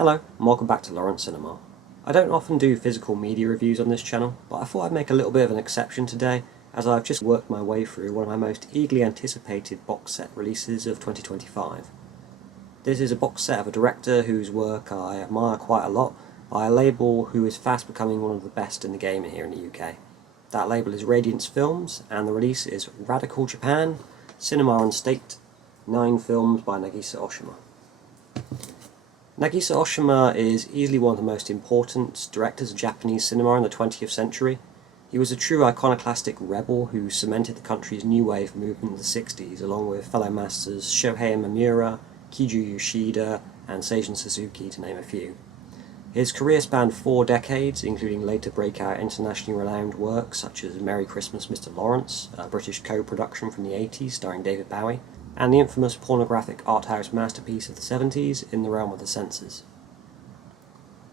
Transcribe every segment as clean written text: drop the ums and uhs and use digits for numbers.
Hello, and welcome back to Lawrence Cinema. I don't often do physical media reviews on this channel, but I thought I'd make a little bit of an exception today, as I've just worked my way through one of my most eagerly anticipated box set releases of 2025. This is a box set of a director whose work I admire quite a lot, by a label who is fast becoming one of the best in the game here in the UK. That label is Radiance Films, and the release is Radical Japan, Cinema on State, 9 films by Nagisa Oshima. Nagisa Oshima is easily one of the most important directors of Japanese cinema in the 20th century. He was a true iconoclastic rebel who cemented the country's new wave movement in the 60s, along with fellow masters Shohei Mamura, Kiju Yoshida, and Seijun Suzuki, to name a few. His career spanned 4 decades, including later breakout internationally renowned works such as Merry Christmas, Mr. Lawrence, a British co-production from the 80s starring David Bowie, and the infamous pornographic art house masterpiece of the 70s, In the Realm of the Senses.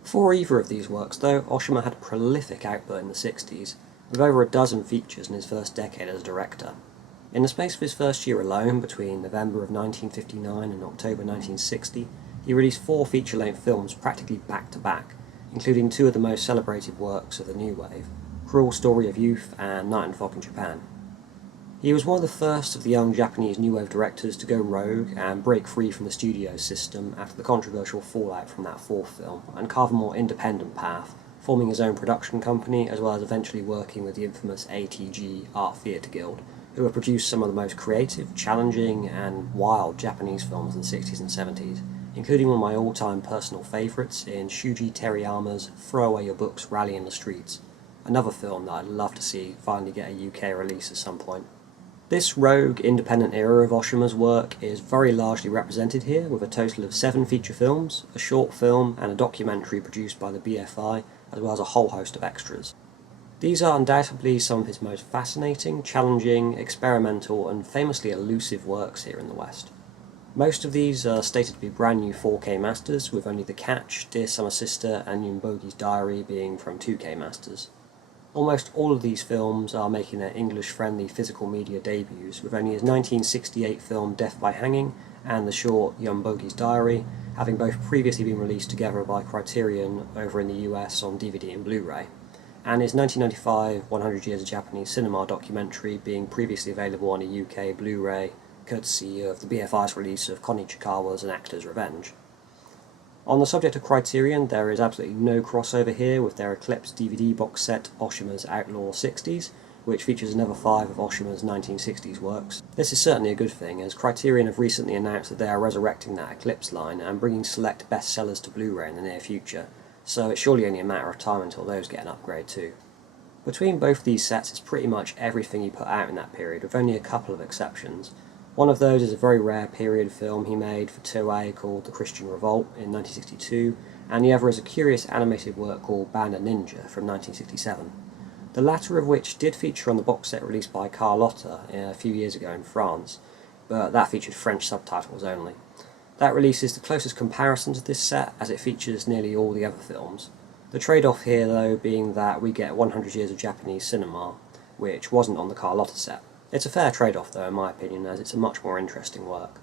For either of these works, though, Oshima had a prolific output in the 60s, with over a dozen features in his first decade as a director. In the space of his first year alone, between November of 1959 and October 1960, he released 4 feature-length films practically back-to-back, including 2 of the most celebrated works of the New Wave, Cruel Story of Youth and Night and Fog in Japan. He was one of the first of the young Japanese New Wave directors to go rogue and break free from the studio system after the controversial fallout from that 4th film, and carve a more independent path, forming his own production company as well as eventually working with the infamous ATG Art Theatre Guild, who have produced some of the most creative, challenging and wild Japanese films in the 60s and 70s, including one of my all-time personal favourites in Shuji Teriyama's Throw Away Your Books, Rally in the Streets, another film that I'd love to see finally get a UK release at some point. This rogue, independent era of Oshima's work is very largely represented here, with a total of 7 feature films, a short film and a documentary produced by the BFI, as well as a whole host of extras. These are undoubtedly some of his most fascinating, challenging, experimental and famously elusive works here in the West. Most of these are stated to be brand new 4K masters, with only The Catch, Dear Summer Sister and Yunbogi's Diary being from 2K masters. Almost all of these films are making their English-friendly physical media debuts, with only his 1968 film Death by Hanging and the short Yunbogi's Diary having both previously been released together by Criterion over in the US on DVD and Blu-ray, and his 1995 100 Years of Japanese Cinema documentary being previously available on a UK Blu-ray, courtesy of the BFI's release of Kon Ichikawa's An Actor's Revenge. On the subject of Criterion, there is absolutely no crossover here with their Eclipse DVD box set Oshima's Outlaw 60s, which features another 5 of Oshima's 1960s works. This is certainly a good thing, as Criterion have recently announced that they are resurrecting that Eclipse line and bringing select bestsellers to Blu-ray in the near future, so it's surely only a matter of time until those get an upgrade too. Between both these sets is pretty much everything he put out in that period, with only a couple of exceptions. One of those is a very rare period film he made for Toei called The Christian Revolt in 1962, and the other is a curious animated work called Band of Ninja from 1967. The latter of which did feature on the box set released by Carlotta a few years ago in France, but that featured French subtitles only. That release is the closest comparison to this set, as it features nearly all the other films. The trade-off here, though, being that we get 100 Years of Japanese Cinema, which wasn't on the Carlotta set. It's a fair trade-off though, in my opinion, as it's a much more interesting work.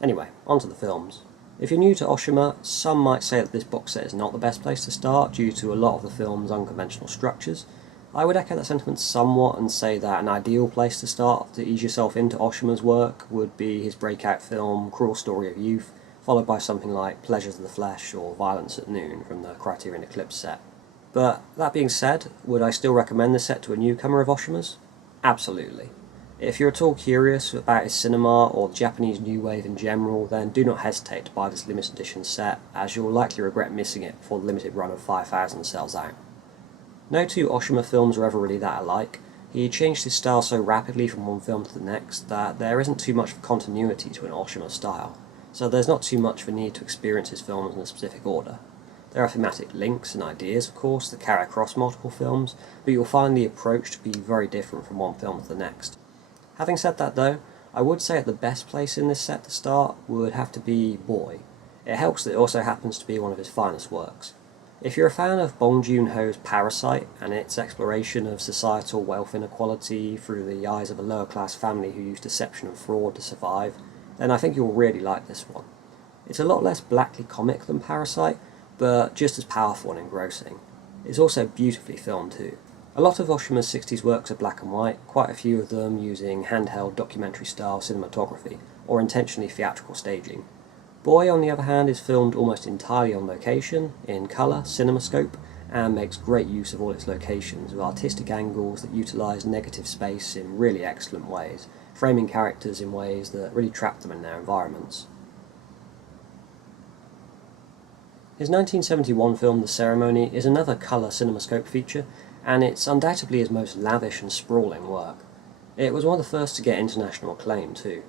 Anyway, on to the films. If you're new to Oshima, some might say that this box set is not the best place to start due to a lot of the film's unconventional structures. I would echo that sentiment somewhat and say that an ideal place to start to ease yourself into Oshima's work would be his breakout film Cruel Story of Youth, followed by something like Pleasures of the Flesh or Violence at Noon from the Criterion Eclipse set. But that being said, would I still recommend this set to a newcomer of Oshima's? Absolutely. If you're at all curious about his cinema or the Japanese New Wave in general, then do not hesitate to buy this limited edition set, as you'll likely regret missing it before the limited run of 5,000 sells out. No 2 Oshima films are ever really that alike. He changed his style so rapidly from one film to the next that there isn't too much of continuity to an Oshima style, so there's not too much of a need to experience his films in a specific order. There are thematic links and ideas, of course, that carry across multiple films, but you'll find the approach to be very different from one film to the next. Having said that though, I would say that the best place in this set to start would have to be Boy. It helps that it also happens to be one of his finest works. If you're a fan of Bong Joon-ho's Parasite and its exploration of societal wealth inequality through the eyes of a lower class family who use deception and fraud to survive, then I think you'll really like this one. It's a lot less blackly comic than Parasite, but just as powerful and engrossing. It's also beautifully filmed too. A lot of Oshima's 60s works are black and white, quite a few of them using handheld documentary-style cinematography, or intentionally theatrical staging. Boy, on the other hand, is filmed almost entirely on location, in colour, cinemascope, and makes great use of all its locations with artistic angles that utilise negative space in really excellent ways, framing characters in ways that really trap them in their environments. His 1971 film The Ceremony is another colour cinemascope feature, and it's undoubtedly his most lavish and sprawling work. It was one of the first to get international acclaim too.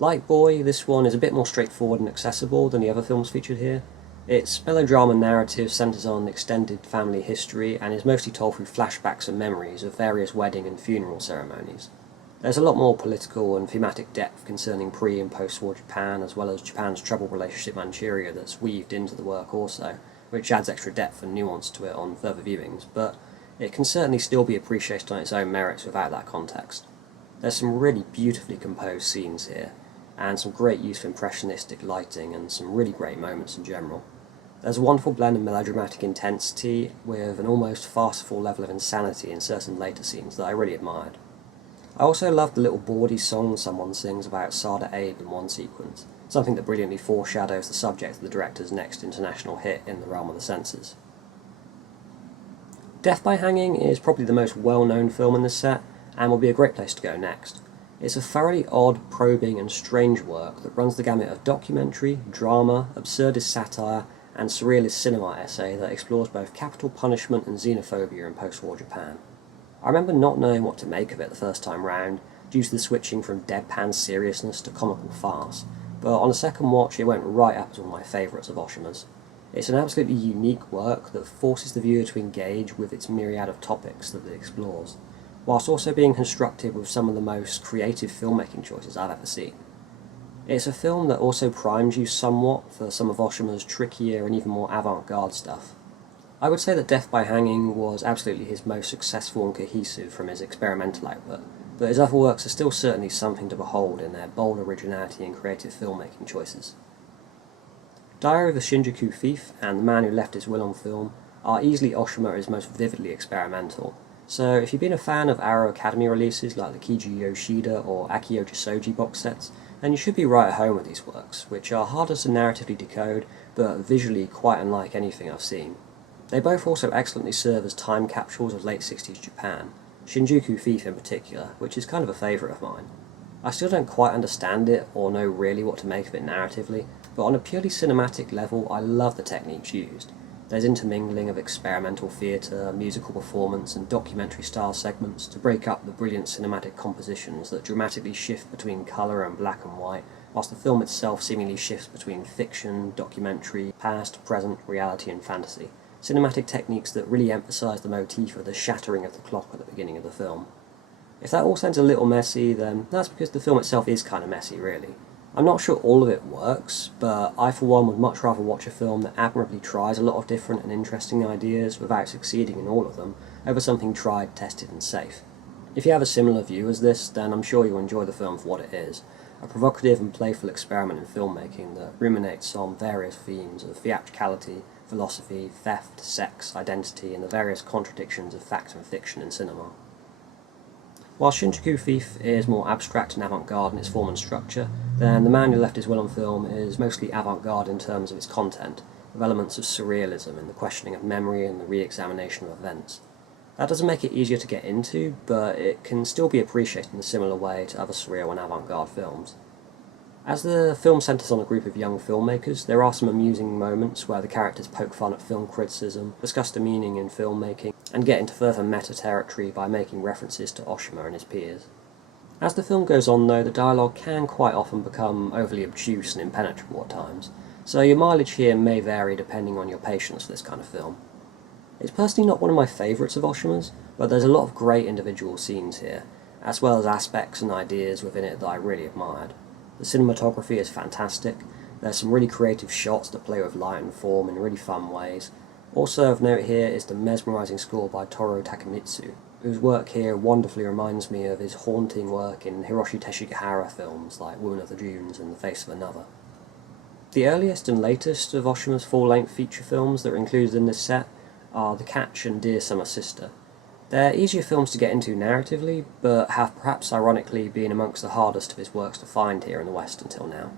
Like Boy, this one is a bit more straightforward and accessible than the other films featured here. Its melodrama narrative centres on extended family history and is mostly told through flashbacks and memories of various wedding and funeral ceremonies. There's a lot more political and thematic depth concerning pre- and post-war Japan, as well as Japan's troubled relationship with Manchuria that's weaved into the work also, which adds extra depth and nuance to it on further viewings, but it can certainly still be appreciated on its own merits without that context. There's some really beautifully composed scenes here, and some great use of impressionistic lighting and some really great moments in general. There's a wonderful blend of melodramatic intensity with an almost farcical level of insanity in certain later scenes that I really admired. I also love the little bawdy song someone sings about Sada Abe in one sequence, something that brilliantly foreshadows the subject of the director's next international hit in the realm of the censors. Death by Hanging is probably the most well-known film in this set, and will be a great place to go next. It's a thoroughly odd, probing and strange work that runs the gamut of documentary, drama, absurdist satire, and surrealist cinema essay that explores both capital punishment and xenophobia in post-war Japan. I remember not knowing what to make of it the first time round, due to the switching from deadpan seriousness to comical farce, but on a second watch it went right up as one of my favourites of Oshima's. It's an absolutely unique work that forces the viewer to engage with its myriad of topics that it explores, whilst also being constructed with some of the most creative filmmaking choices I've ever seen. It's a film that also primes you somewhat for some of Oshima's trickier and even more avant-garde stuff. I would say that Death by Hanging was absolutely his most successful and cohesive from his experimental output, but his other works are still certainly something to behold in their bold originality and creative filmmaking choices. Diary of a Shinjuku Thief and The Man Who Left His Will on Film are easily Oshima's most vividly experimental, so if you've been a fan of Arrow Academy releases like the Kiji Yoshida or Akio Jisoji box sets, then you should be right at home with these works, which are harder to narratively decode, but visually quite unlike anything I've seen. They both also excellently serve as time capsules of late 60s Japan, Shinjuku Thief in particular, which is kind of a favourite of mine. I still don't quite understand it or know really what to make of it narratively, but on a purely cinematic level I love the techniques used. There's intermingling of experimental theatre, musical performance and documentary style segments to break up the brilliant cinematic compositions that dramatically shift between colour and black and white, whilst the film itself seemingly shifts between fiction, documentary, past, present, reality and fantasy. Cinematic techniques that really emphasise the motif of the shattering of the clock at the beginning of the film. If that all sounds a little messy, then that's because the film itself is kind of messy, really. I'm not sure all of it works, but I for one would much rather watch a film that admirably tries a lot of different and interesting ideas without succeeding in all of them, over something tried, tested and safe. If you have a similar view as this, then I'm sure you'll enjoy the film for what it is, a provocative and playful experiment in filmmaking that ruminates on various themes of theatricality, philosophy, theft, sex, identity, and the various contradictions of fact and fiction in cinema. While Shinjuku Thief is more abstract and avant-garde in its form and structure, then The Man Who Left His Will on Film is mostly avant-garde in terms of its content, with elements of surrealism in the questioning of memory and the re-examination of events. That doesn't make it easier to get into, but it can still be appreciated in a similar way to other surreal and avant-garde films. As the film centres on a group of young filmmakers, there are some amusing moments where the characters poke fun at film criticism, discuss the meaning in filmmaking, and get into further meta territory by making references to Oshima and his peers. As the film goes on though, the dialogue can quite often become overly obtuse and impenetrable at times, so your mileage here may vary depending on your patience for this kind of film. It's personally not one of my favourites of Oshima's, but there's a lot of great individual scenes here, as well as aspects and ideas within it that I really admired. The cinematography is fantastic, there's some really creative shots that play with light and form in really fun ways. Also of note here is the mesmerising score by Toru Takemitsu, whose work here wonderfully reminds me of his haunting work in Hiroshi Teshigahara films like Woman of the Dunes and The Face of Another. The earliest and latest of Oshima's full-length feature films that are included in this set are The Catch and Dear Summer Sister. They're easier films to get into narratively, but have perhaps ironically been amongst the hardest of his works to find here in the West until now.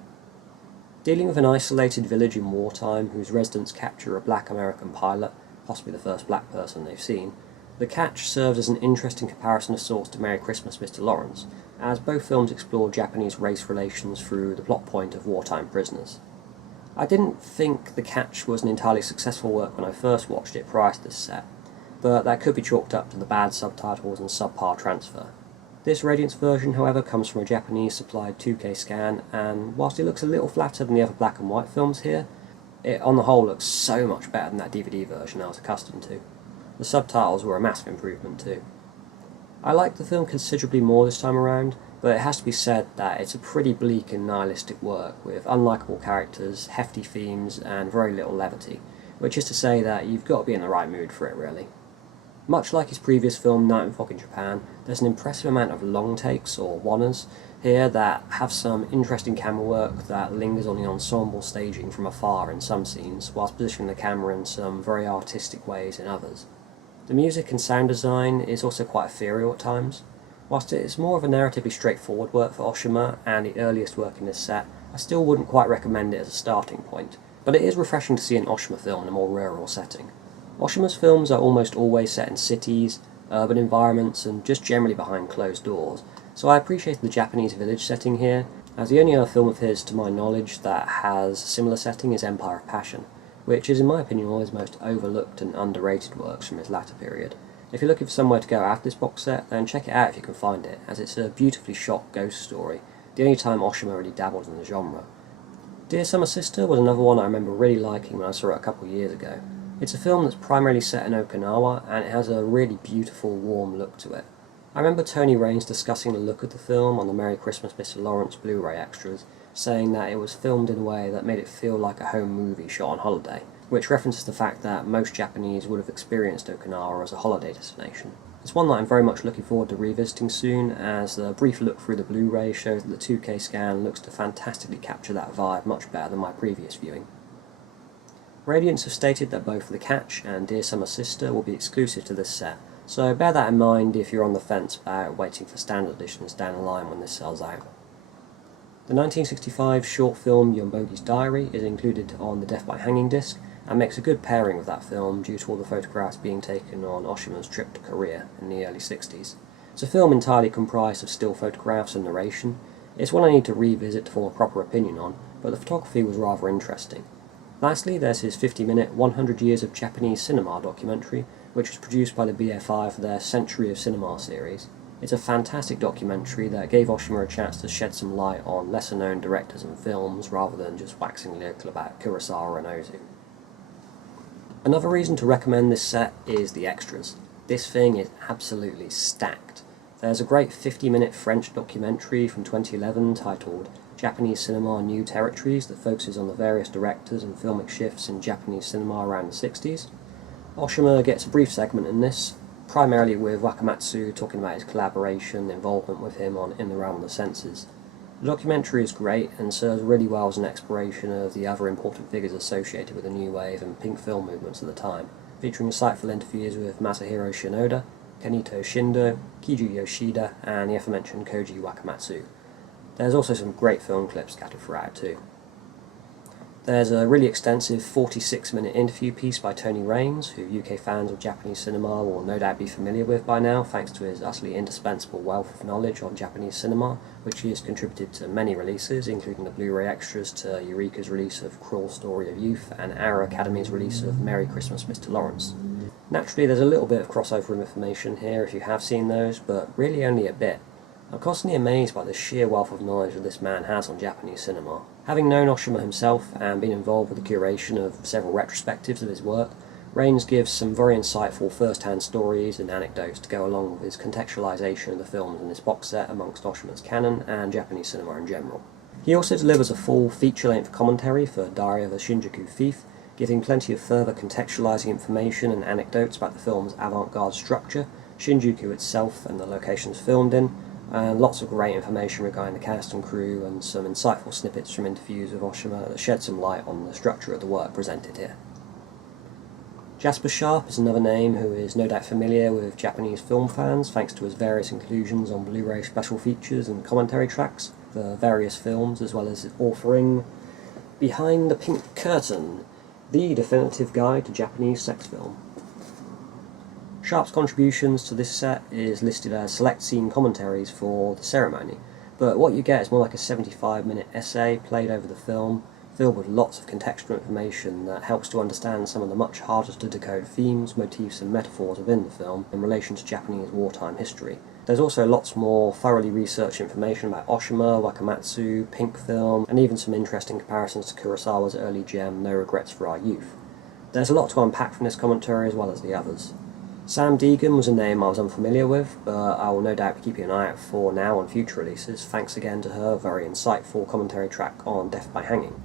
Dealing with an isolated village in wartime whose residents capture a black American pilot, possibly the first black person they've seen, The Catch serves as an interesting comparison of sorts to Merry Christmas, Mr. Lawrence, as both films explore Japanese race relations through the plot point of wartime prisoners. I didn't think The Catch was an entirely successful work when I first watched it prior to this set, but that could be chalked up to the bad subtitles and subpar transfer. This Radiance version, however, comes from a Japanese-supplied 2K scan, and whilst it looks a little flatter than the other black and white films here, it on the whole looks so much better than that DVD version I was accustomed to. The subtitles were a massive improvement too. I liked the film considerably more this time around, but it has to be said that it's a pretty bleak and nihilistic work, with unlikable characters, hefty themes, and very little levity, which is to say that you've got to be in the right mood for it, really. Much like his previous film Night and Fog in Japan, there's an impressive amount of long takes, or one-ers, here that have some interesting camera work that lingers on the ensemble staging from afar in some scenes, whilst positioning the camera in some very artistic ways in others. The music and sound design is also quite ethereal at times. Whilst it is more of a narratively straightforward work for Oshima and the earliest work in this set, I still wouldn't quite recommend it as a starting point, but it is refreshing to see an Oshima film in a more rural setting. Oshima's films are almost always set in cities, urban environments, and just generally behind closed doors, so I appreciated the Japanese village setting here, as the only other film of his to my knowledge that has a similar setting is Empire of Passion, which is in my opinion one of his most overlooked and underrated works from his latter period. If you're looking for somewhere to go after this box set, then check it out if you can find it, as it's a beautifully shot ghost story, the only time Oshima really dabbled in the genre. Dear Summer Sister was another one I remember really liking when I saw it a couple of years ago. It's a film that's primarily set in Okinawa, and it has a really beautiful, warm look to it. I remember Tony Raines discussing the look of the film on the Merry Christmas Mr. Lawrence Blu-ray extras, saying that it was filmed in a way that made it feel like a home movie shot on holiday, which references the fact that most Japanese would have experienced Okinawa as a holiday destination. It's one that I'm very much looking forward to revisiting soon, as the brief look through the Blu-ray shows that the 2K scan looks to fantastically capture that vibe much better than my previous viewing. Radiance have stated that both The Catch and Dear Summer Sister will be exclusive to this set, so bear that in mind if you're on the fence about waiting for standard editions down the line when this sells out. The 1965 short film Yunbogi's Diary is included on the Death by Hanging disc, and makes a good pairing with that film due to all the photographs being taken on Oshima's trip to Korea in the early 60s. It's a film entirely comprised of still photographs and narration. It's one I need to revisit to form a proper opinion on, but the photography was rather interesting. Lastly, there's his 50-minute 100 Years of Japanese Cinema documentary, which was produced by the BFI for their Century of Cinema series. It's a fantastic documentary that gave Oshima a chance to shed some light on lesser-known directors and films, rather than just waxing lyrical about Kurosawa and Ozu. Another reason to recommend this set is the extras. This thing is absolutely stacked. There's a great 50-minute French documentary from 2011 titled Japanese Cinema New Territories that focuses on the various directors and filmic shifts in Japanese cinema around the 60s. Oshima gets a brief segment in this, primarily with Wakamatsu talking about his collaboration and involvement with him on In the Realm of the Senses. The documentary is great and serves really well as an exploration of the other important figures associated with the new wave and pink film movements of the time, featuring insightful interviews with Masahiro Shinoda, Kenito Shindo, Kiju Yoshida, and the aforementioned Koji Wakamatsu. There's also some great film clips scattered throughout too. There's a really extensive 46-minute interview piece by Tony Raines, who UK fans of Japanese cinema will no doubt be familiar with by now, thanks to his utterly indispensable wealth of knowledge on Japanese cinema, which he has contributed to many releases, including the Blu-ray extras to Eureka's release of Cruel Story of Youth and our Academy's release of Merry Christmas, Mr. Lawrence. Naturally, there's a little bit of crossover information here if you have seen those, but really only a bit. I'm constantly amazed by the sheer wealth of knowledge that this man has on Japanese cinema. Having known Oshima himself and been involved with the curation of several retrospectives of his work, Raines gives some very insightful first-hand stories and anecdotes to go along with his contextualization of the films in this box set amongst Oshima's canon and Japanese cinema in general. He also delivers a full feature-length commentary for Diary of a Shinjuku Thief, giving plenty of further contextualizing information and anecdotes about the film's avant-garde structure, Shinjuku itself and the locations filmed in, and lots of great information regarding the cast and crew, and some insightful snippets from interviews with Oshima that shed some light on the structure of the work presented here. Jasper Sharp is another name who is no doubt familiar with Japanese film fans thanks to his various inclusions on Blu-ray special features and commentary tracks for various films, as well as authoring Behind the Pink Curtain, the definitive guide to Japanese sex film. Sharp's contributions to this set is listed as select scene commentaries for the ceremony, but what you get is more like a 75-minute essay played over the film, filled with lots of contextual information that helps to understand some of the much harder to decode themes, motifs and metaphors within the film in relation to Japanese wartime history. There's also lots more thoroughly researched information about Oshima, Wakamatsu, Pink Film, and even some interesting comparisons to Kurosawa's early gem No Regrets for Our Youth. There's a lot to unpack from this commentary as well as the others. Sam Deegan was a name I was unfamiliar with, but I will no doubt be keeping an eye out for now on future releases, thanks again to her very insightful commentary track on Death by Hanging.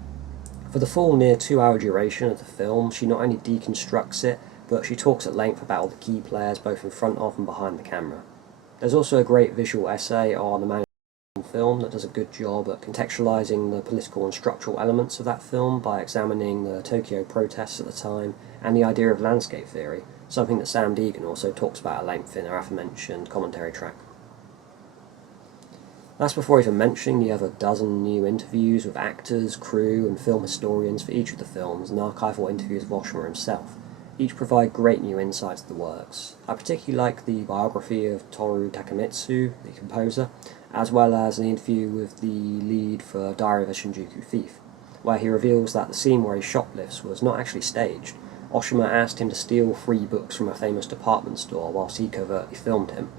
For the full near 2-hour duration of the film, she not only deconstructs it, but she talks at length about all the key players both in front of and behind the camera. There's also a great visual essay on the management film that does a good job at contextualising the political and structural elements of that film by examining the Tokyo protests at the time and the idea of landscape theory, something that Sam Deegan also talks about at length in her aforementioned commentary track. That's before even mentioning the other dozen new interviews with actors, crew and film historians for each of the films and archival interviews of Oshima himself. Each provide great new insights to the works. I particularly like the biography of Toru Takemitsu, the composer, as well as an interview with the lead for Diary of a Shinjuku Thief, where he reveals that the scene where he shoplifts was not actually staged. Oshima asked him to steal 3 books from a famous department store whilst he covertly filmed him.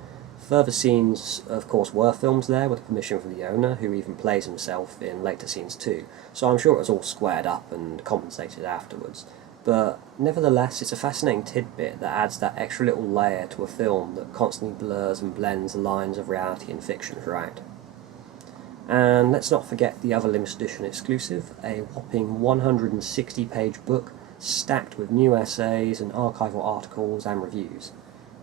Further scenes, of course, were filmed there with permission from the owner, who even plays himself in later scenes too, so I'm sure it was all squared up and compensated afterwards. But nevertheless, it's a fascinating tidbit that adds that extra little layer to a film that constantly blurs and blends the lines of reality and fiction throughout. And let's not forget the other limited edition exclusive, a whopping 160-page book stacked with new essays and archival articles and reviews.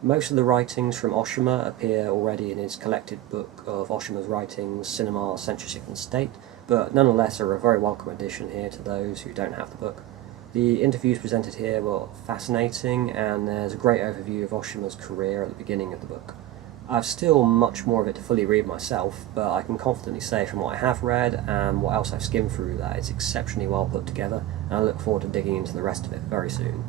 Most of the writings from Oshima appear already in his collected book of Oshima's writings, Cinema, Censorship and State, but nonetheless are a very welcome addition here to those who don't have the book. The interviews presented here were fascinating, and there's a great overview of Oshima's career at the beginning of the book. I've still much more of it to fully read myself, but I can confidently say from what I have read and what else I've skimmed through that it's exceptionally well put together, and I look forward to digging into the rest of it very soon.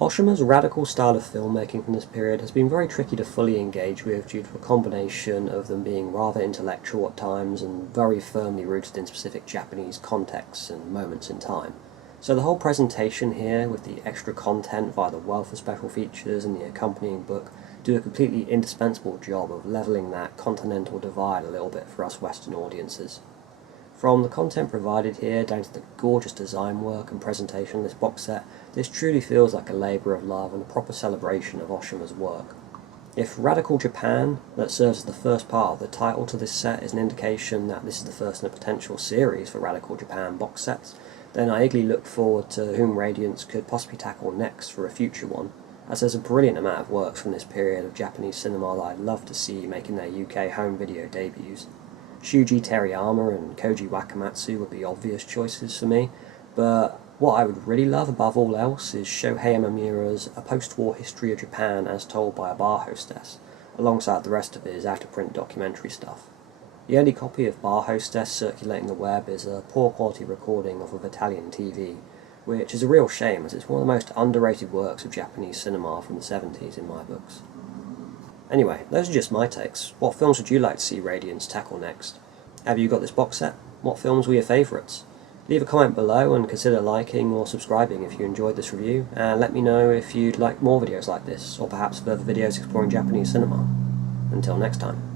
Oshima's radical style of filmmaking from this period has been very tricky to fully engage with due to a combination of them being rather intellectual at times and very firmly rooted in specific Japanese contexts and moments in time. So the whole presentation here, with the extra content via the wealth of special features and the accompanying book, do a completely indispensable job of levelling that continental divide a little bit for us Western audiences. From the content provided here down to the gorgeous design work and presentation of this box set, this truly feels like a labour of love and a proper celebration of Oshima's work. If Radical Japan, that serves as the first part of the title to this set, is an indication that this is the first in a potential series for Radical Japan box sets, then I eagerly look forward to whom Radiance could possibly tackle next for a future one, as there's a brilliant amount of works from this period of Japanese cinema that I'd love to see making their UK home video debuts. Shuji Teriyama and Koji Wakamatsu would be obvious choices for me, but what I would really love above all else is Shohei Imamura's A Post-War History of Japan as Told by a Bar Hostess, alongside the rest of his out-of-print documentary stuff. The only copy of Bar Hostess circulating the web is a poor quality recording of Italian TV, which is a real shame as it's one of the most underrated works of Japanese cinema from the 70s in my books. Anyway, those are just my takes. What films would you like to see Radiance tackle next? Have you got this box set? What films were your favourites? Leave a comment below and consider liking or subscribing if you enjoyed this review, and let me know if you'd like more videos like this, or perhaps further videos exploring Japanese cinema. Until next time.